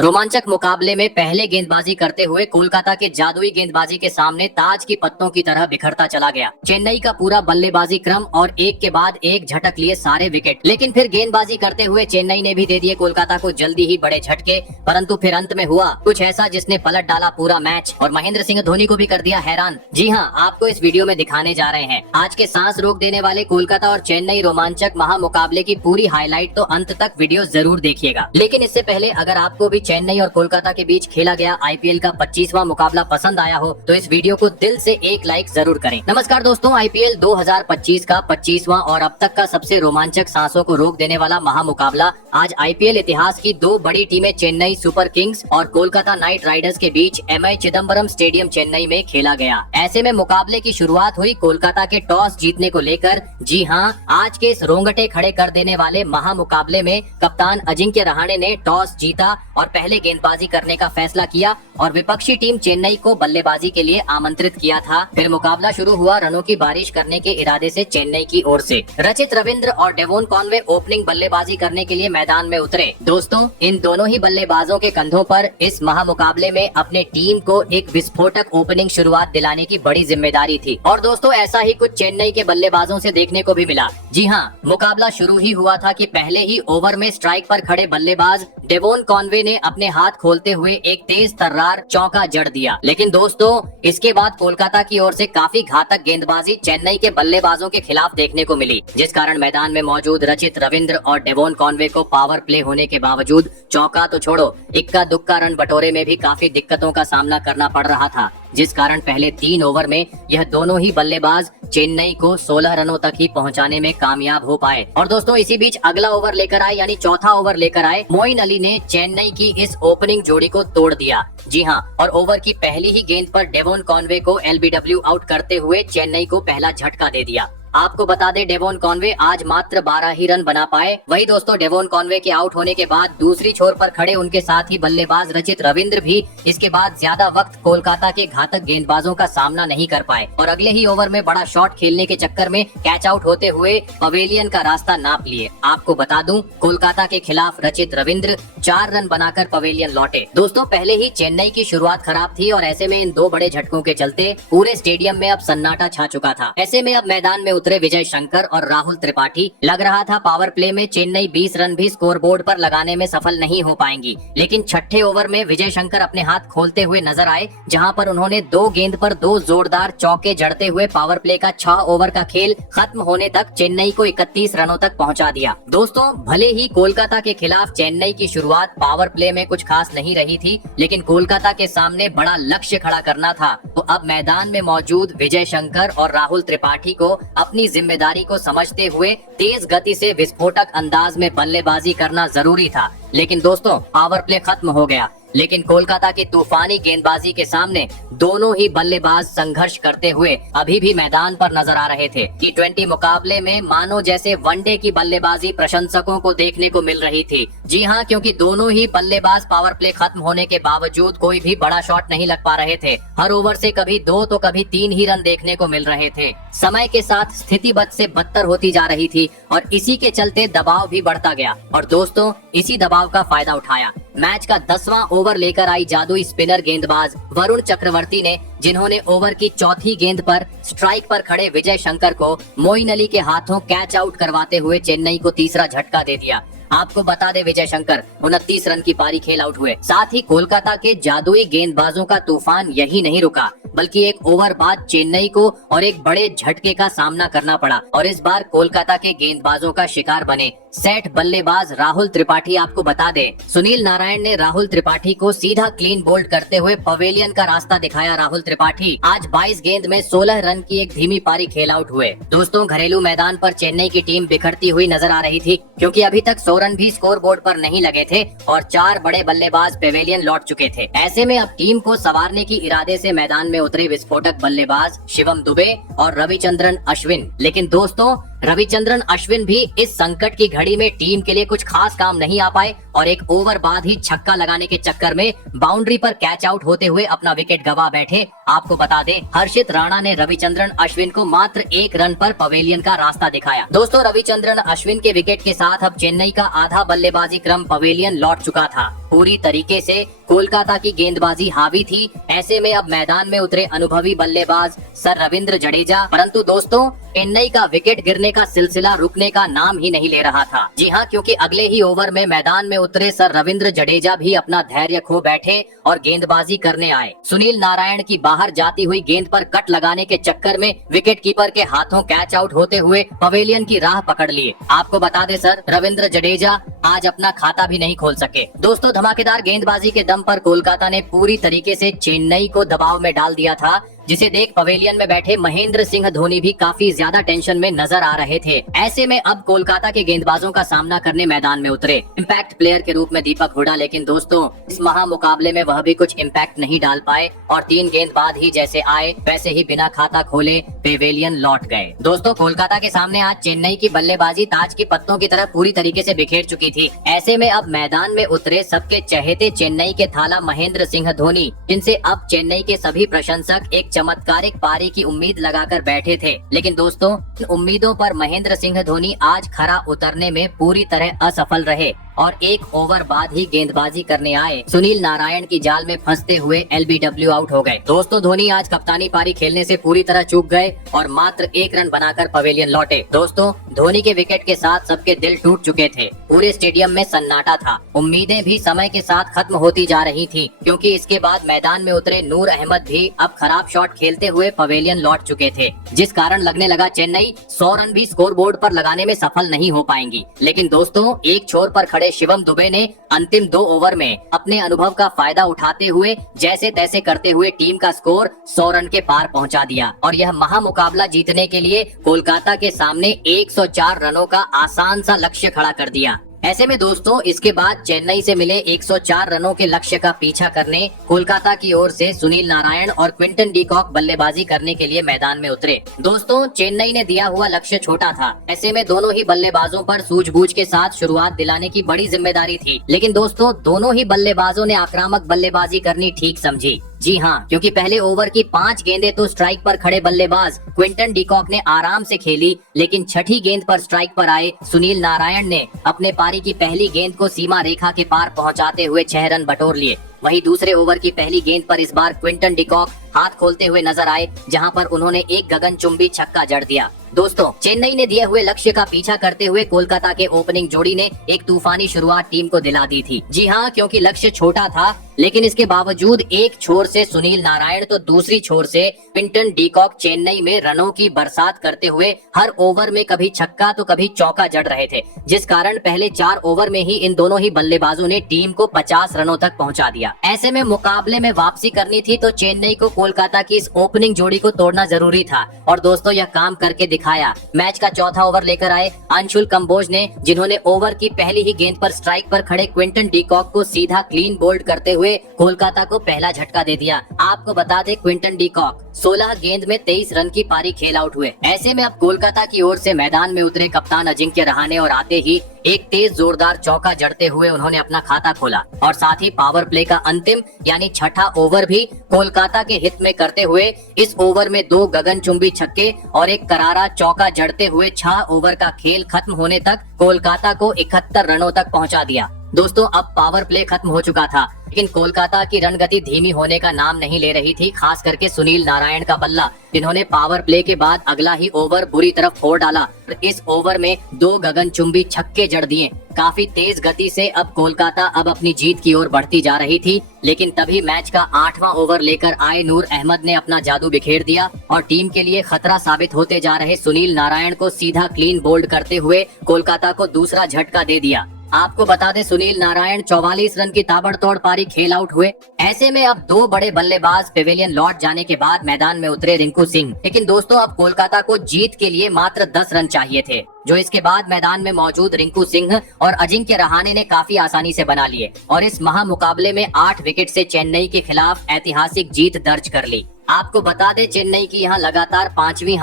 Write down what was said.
रोमांचक मुकाबले में पहले गेंदबाजी करते हुए कोलकाता के जादुई गेंदबाजी के सामने ताज की पत्तों की तरह बिखरता चला गया। चेन्नई का पूरा बल्लेबाजी क्रम और एक के बाद एक झटक लिए सारे विकेट, लेकिन फिर गेंदबाजी करते हुए चेन्नई ने भी दे दिए कोलकाता को जल्दी ही बड़े झटके। परंतु फिर अंत में हुआ कुछ ऐसा जिसने पलट डाला पूरा मैच और महेंद्र सिंह धोनी को भी कर दिया हैरान। जी हाँ, आपको इस वीडियो में दिखाने जा रहे हैं आज के सांस रोक देने वाले कोलकाता और चेन्नई रोमांचक महामुकाबले की पूरी हाईलाइट, तो अंत तक वीडियो जरूर देखिएगा। लेकिन इससे पहले अगर आपको भी चेन्नई और कोलकाता के बीच खेला गया आईपीएल का 25वां मुकाबला पसंद आया हो तो इस वीडियो को दिल से एक लाइक जरूर करें। नमस्कार दोस्तों, आईपीएल 2025 का 25वां और अब तक का सबसे रोमांचक सांसों को रोक देने वाला महामुकाबला आज आईपीएल इतिहास की दो बड़ी टीमें चेन्नई सुपर किंग्स और कोलकाता नाइट राइडर्स के बीच एमए चिदम्बरम स्टेडियम चेन्नई में खेला गया। ऐसे में मुकाबले की शुरुआत हुई कोलकाता के टॉस जीतने को लेकर। जी हां, आज के इस रोंगटे खड़े कर देने वाले महामुकाबले में कप्तान अजिंक्य रहाणे ने टॉस जीता और पहले गेंदबाजी करने का फैसला किया और विपक्षी टीम चेन्नई को बल्लेबाजी के लिए आमंत्रित किया था। फिर मुकाबला शुरू हुआ रनों की बारिश करने के इरादे से चेन्नई की ओर से। रचित रविंद्र और डेवोन कॉनवे ओपनिंग बल्लेबाजी करने के लिए मैदान में उतरे। दोस्तों, इन दोनों ही बल्लेबाजों के कंधों पर इस महामुकाबले में अपने टीम को एक विस्फोटक ओपनिंग शुरुआत दिलाने की बड़ी जिम्मेदारी थी और दोस्तों ऐसा ही कुछ चेन्नई के बल्लेबाजों से देखने को भी मिला। जी हाँ, मुकाबला शुरू ही हुआ था कि पहले ही ओवर में स्ट्राइक पर खड़े बल्लेबाज डेवोन कॉनवे ने अपने हाथ खोलते हुए एक तेज तर्रार चौका जड़ दिया। लेकिन दोस्तों इसके बाद कोलकाता की ओर से काफी घातक गेंदबाजी चेन्नई के बल्लेबाजों के खिलाफ देखने को मिली, जिस कारण मैदान में मौजूद रचित रविंद्र और डेवोन कॉनवे को पावर प्ले होने के बावजूद चौका तो छोड़ो, इक्का दुक्का रन बटोरे में भी काफी दिक्कतों का सामना करना पड़ रहा था, जिस कारण पहले 3 ओवर में यह दोनों ही बल्लेबाज चेन्नई को 16 रनों तक ही पहुंचाने में कामयाब हो पाए। और दोस्तों इसी बीच अगला ओवर लेकर आए, यानी चौथा ओवर लेकर आए मोइन अली ने चेन्नई की इस ओपनिंग जोड़ी को तोड़ दिया। जी हाँ, और ओवर की पहली ही गेंद पर डेवोन कॉनवे को एलबीडब्ल्यू आउट करते हुए चेन्नई को पहला झटका दे दिया। आपको बता दें डेवोन कॉनवे आज मात्र 12 ही रन बना पाए। वही दोस्तों डेवोन कॉनवे के आउट होने के बाद दूसरी छोर पर खड़े उनके साथ ही बल्लेबाज रचित रविंद्र भी इसके बाद ज्यादा वक्त कोलकाता के घातक गेंदबाजों का सामना नहीं कर पाए और अगले ही ओवर में बड़ा शॉट खेलने के चक्कर में कैच आउट होते हुए पवेलियन का रास्ता नाप लिए। आपको बता दूं कोलकाता के खिलाफ रचित रविंद्र 4 रन बनाकर पवेलियन लौटे। दोस्तों पहले ही चेन्नई की शुरुआत खराब थी और ऐसे में इन दो बड़े झटकों के चलते पूरे स्टेडियम में अब सन्नाटा छा चुका था। ऐसे में अब मैदान में उतरे विजय शंकर और राहुल त्रिपाठी। लग रहा था पावर प्ले में चेन्नई 20 रन भी स्कोरबोर्ड पर लगाने में सफल नहीं हो पाएंगी, लेकिन छठे ओवर में विजय शंकर अपने हाथ खोलते हुए नजर आए, जहां पर उन्होंने 2 गेंद पर 2 जोरदार चौके जड़ते हुए पावर प्ले का 6 ओवर का खेल खत्म होने तक चेन्नई को 31 रनों तक पहुंचा दिया। दोस्तों भले ही कोलकाता के खिलाफ चेन्नई की शुरुआत पावर प्ले में कुछ खास नहीं रही थी, लेकिन कोलकाता के सामने बड़ा लक्ष्य खड़ा करना था, तो अब मैदान में मौजूद विजय शंकर और राहुल त्रिपाठी को अपनी जिम्मेदारी को समझते हुए तेज गति से विस्फोटक अंदाज में बल्लेबाजी करना जरूरी था। लेकिन दोस्तों पावर प्ले खत्म हो गया, लेकिन कोलकाता की तूफानी गेंदबाजी के सामने दोनों ही बल्लेबाज संघर्ष करते हुए अभी भी मैदान पर नजर आ रहे थे। T20 मुकाबले में मानो जैसे वनडे की बल्लेबाजी प्रशंसकों को देखने को मिल रही थी। जी हां, क्योंकि दोनों ही बल्लेबाज पावर प्ले खत्म होने के बावजूद कोई भी बड़ा शॉट नहीं लग पा रहे थे। हर ओवर से कभी 2 तो कभी 3 ही रन देखने को मिल रहे थे। समय के साथ स्थिति बद से बदतर होती जा रही थी और इसी के चलते दबाव भी बढ़ता गया और दोस्तों इसी दबाव का फायदा उठाया मैच का 10वां ओवर लेकर आई जादुई स्पिनर गेंदबाज वरुण चक्रवर्ती ने, जिन्होंने ओवर की चौथी गेंद पर स्ट्राइक पर खड़े विजय शंकर को मोइन अली के हाथों कैच आउट करवाते हुए चेन्नई को तीसरा झटका दे दिया। आपको बता दे विजय शंकर 29 रन की पारी खेल आउट हुए। साथ ही कोलकाता के जादुई गेंदबाजों का तूफान यही नहीं रुका, बल्कि एक ओवर बाद चेन्नई को और एक बड़े झटके का सामना करना पड़ा और इस बार कोलकाता के गेंदबाजों का शिकार बने सेठ बल्लेबाज राहुल त्रिपाठी। आपको बता दे सुनील नारायण ने राहुल त्रिपाठी को सीधा क्लीन बोल्ड करते हुए पवेलियन का रास्ता दिखाया। राहुल त्रिपाठी आज 22 गेंद में 16 रन की एक धीमी पारी खेल आउट हुए। दोस्तों घरेलू मैदान पर चेन्नई की टीम बिखरती हुई नजर आ रही थी, क्योंकि अभी तक 100 रन भी स्कोर बोर्ड पर नहीं लगे थे और 4 बड़े बल्लेबाज पवेलियन लौट चुके थे। ऐसे में अब टीम को संवारने की इरादे से मैदान में में उतरे विस्फोटक बल्लेबाज शिवम दुबे और रविचंद्रन अश्विन। लेकिन दोस्तों, रविचंद्रन अश्विन भी इस संकट की घड़ी में टीम के लिए कुछ खास काम नहीं आ पाए और एक ओवर बाद ही छक्का लगाने के चक्कर में बाउंड्री पर कैच आउट होते हुए अपना विकेट गवा बैठे। आपको बता दें, हर्षित राणा ने रविचंद्रन अश्विन को मात्र 1 रन पर पवेलियन का रास्ता दिखाया। दोस्तों, रविचंद्रन अश्विन के विकेट के साथ अब चेन्नई का आधा बल्लेबाजी क्रम पवेलियन लौट चुका था। पूरी तरीके से कोलकाता की गेंदबाजी हावी थी। ऐसे में अब मैदान में उतरे अनुभवी बल्लेबाज सर रविंद्र जडेजा। परंतु दोस्तों, चेन्नई का विकेट गिरने का सिलसिला रुकने का नाम ही नहीं ले रहा था। जी हाँ, क्योंकि अगले ही ओवर में मैदान में उतरे सर रविंद्र जडेजा भी अपना धैर्य खो बैठे और गेंदबाजी करने आए। सुनील नारायण की बाहर जाती हुई गेंद पर कट लगाने के चक्कर में विकेट कीपर के हाथों कैच आउट होते हुए पवेलियन की राह पकड़ लिए। आपको बता दें, सर रविंद्र जडेजा आज अपना खाता भी नहीं खोल सके। दोस्तों, धमाकेदार गेंदबाजी के दम पर कोलकाता ने पूरी तरीके से चेन्नई को दबाव में डाल दिया था, जिसे देख पवेलियन में बैठे महेंद्र सिंह धोनी भी काफी ज्यादा टेंशन में नजर आ रहे थे। ऐसे में अब कोलकाता के गेंदबाजों का सामना करने मैदान में उतरे इम्पैक्ट प्लेयर के रूप में दीपक हुडा। लेकिन दोस्तों, इस महा मुकाबले में वह भी कुछ इम्पैक्ट नहीं डाल पाए और 3 गेंद बाद ही जैसे आए वैसे ही बिना खाता खोले पवेलियन लौट गए। दोस्तों, कोलकाता के सामने आज चेन्नई की बल्लेबाजी ताज की पत्तों की तरह पूरी तरीके से बिखेर चुकी थी। ऐसे में अब मैदान में उतरे सबके चहेते चेन्नई के थाला महेंद्र सिंह धोनी, जिनसे अब चेन्नई के सभी प्रशंसक एक चमत्कारिक पारी की उम्मीद लगाकर बैठे थे। लेकिन दोस्तों, इन उम्मीदों पर महेंद्र सिंह धोनी आज खरा उतरने में पूरी तरह असफल रहे और 1 ओवर बाद ही गेंदबाजी करने आए सुनील नारायण की जाल में फंसते हुए LBW आउट हो गए। दोस्तों, धोनी आज कप्तानी पारी खेलने से पूरी तरह चूक गए और मात्र 1 रन बनाकर पवेलियन लौटे। दोस्तों, धोनी के विकेट के साथ सबके दिल टूट चुके थे। पूरे स्टेडियम में सन्नाटा था। उम्मीदें भी समय के साथ खत्म होती जा रही थी, क्योंकि इसके बाद मैदान में उतरे नूर अहमद भी अब खराब शॉट खेलते हुए पवेलियन लौट चुके थे, जिस कारण लगने लगा चेन्नई 100 रन भी स्कोर बोर्ड पर लगाने में सफल नहीं हो पाएंगी। लेकिन दोस्तों, एक छोर पर खड़े शिवम दुबे ने अंतिम 2 ओवर में अपने अनुभव का फायदा उठाते हुए जैसे तैसे करते हुए टीम का स्कोर 100 रन के पार पहुंचा दिया और यह महामुकाबला जीतने के लिए कोलकाता के सामने 104 रनों का आसान सा लक्ष्य खड़ा कर दिया। ऐसे में दोस्तों, इसके बाद चेन्नई से मिले 104 रनों के लक्ष्य का पीछा करने कोलकाता की ओर से सुनील नारायण और क्विंटन डीकॉक बल्लेबाजी करने के लिए मैदान में उतरे। दोस्तों, चेन्नई ने दिया हुआ लक्ष्य छोटा था। ऐसे में दोनों ही बल्लेबाजों पर सूझबूझ के साथ शुरुआत दिलाने की बड़ी जिम्मेदारी थी। लेकिन दोस्तों, दोनों ही बल्लेबाजों ने आक्रामक बल्लेबाजी करनी ठीक समझी। जी हाँ, क्योंकि पहले ओवर की 5 गेंदें तो स्ट्राइक पर खड़े बल्लेबाज क्विंटन डीकॉक ने आराम से खेली, लेकिन छठी गेंद पर स्ट्राइक पर आए सुनील नारायण ने अपने पारी की पहली गेंद को सीमा रेखा के पार पहुंचाते हुए 6 रन बटोर लिए। वहीं दूसरे ओवर की पहली गेंद पर इस बार क्विंटन डीकॉक हाथ खोलते हुए नजर आए, जहां पर उन्होंने एक गगनचुंबी छक्का जड़ दिया। दोस्तों, चेन्नई ने दिए हुए लक्ष्य का पीछा करते हुए कोलकाता के ओपनिंग जोड़ी ने एक तूफानी शुरुआत टीम को दिला दी थी। जी हाँ, क्योंकि लक्ष्य छोटा था, लेकिन इसके बावजूद एक छोर से सुनील नारायण तो दूसरी छोर से क्विंटन डीकॉक चेन्नई में रनों की बरसात करते हुए हर ओवर में कभी छक्का तो कभी चौका जड़ रहे थे, जिस कारण पहले 4 ओवर में ही इन दोनों ही बल्लेबाजों ने टीम को 50 रनों तक पहुंचा दिया। ऐसे में मुकाबले में वापसी करनी थी तो चेन्नई को कोलकाता की इस ओपनिंग जोड़ी को तोड़ना जरूरी था और दोस्तों, यह काम करके दिखाया। मैच का चौथा ओवर लेकर आए अंशुल कंबोज ने, जिन्होंने ओवर की पहली ही गेंद पर स्ट्राइक पर खड़े क्विंटन डीकॉक को सीधा क्लीन बोल्ड करते हुए कोलकाता को पहला झटका दे दिया। आपको बता दें, क्विंटन डीकॉक 16 गेंद में 23 रन की पारी खेल आउट हुए। ऐसे में अब कोलकाता की ओर से मैदान में उतरे कप्तान अजिंक्य रहाणे और आते ही एक तेज जोरदार चौका जड़ते हुए उन्होंने अपना खाता खोला और साथ ही पावर प्ले का अंतिम यानी छठा ओवर भी कोलकाता के हित में करते हुए इस ओवर में 2 गगनचुंबी छक्के और एक करारा चौका जड़ते हुए 6 ओवर का खेल खत्म होने तक कोलकाता को 71 रनों तक पहुंचा दिया। दोस्तों, अब पावर प्ले खत्म हो चुका था, लेकिन कोलकाता की रणगति धीमी होने का नाम नहीं ले रही थी, खास करके सुनील नारायण का बल्ला, जिन्होंने पावर प्ले के बाद अगला ही ओवर बुरी तरफ फोड़ डाला। इस ओवर में 2 गगनचुंबी छक्के जड़ दिए। काफी तेज गति से अब कोलकाता अब अपनी जीत की ओर बढ़ती जा रही थी, लेकिन तभी मैच का 8वां ओवर लेकर आए नूर अहमद ने अपना जादू बिखेर दिया और टीम के लिए खतरा साबित होते जा रहे सुनील नारायण को सीधा क्लीन बोल्ड करते हुए कोलकाता को दूसरा झटका दे दिया। आपको बता दें, सुनील नारायण 44 रन की ताबड़तोड़ पारी खेल आउट हुए। ऐसे में अब 2 बड़े बल्लेबाज पेवेलियन लौट जाने के बाद मैदान में उतरे रिंकू सिंह। लेकिन दोस्तों, अब कोलकाता को जीत के लिए मात्र 10 रन चाहिए थे, जो इसके बाद मैदान में मौजूद रिंकू सिंह और अजिंक्य रहाणे ने काफी आसानी से बना लिए और इस महामुकाबले में 8 विकेट से चेन्नई के खिलाफ ऐतिहासिक जीत दर्ज कर ली। आपको बता दें चेन्नई की यहाँ लगातार 5वीं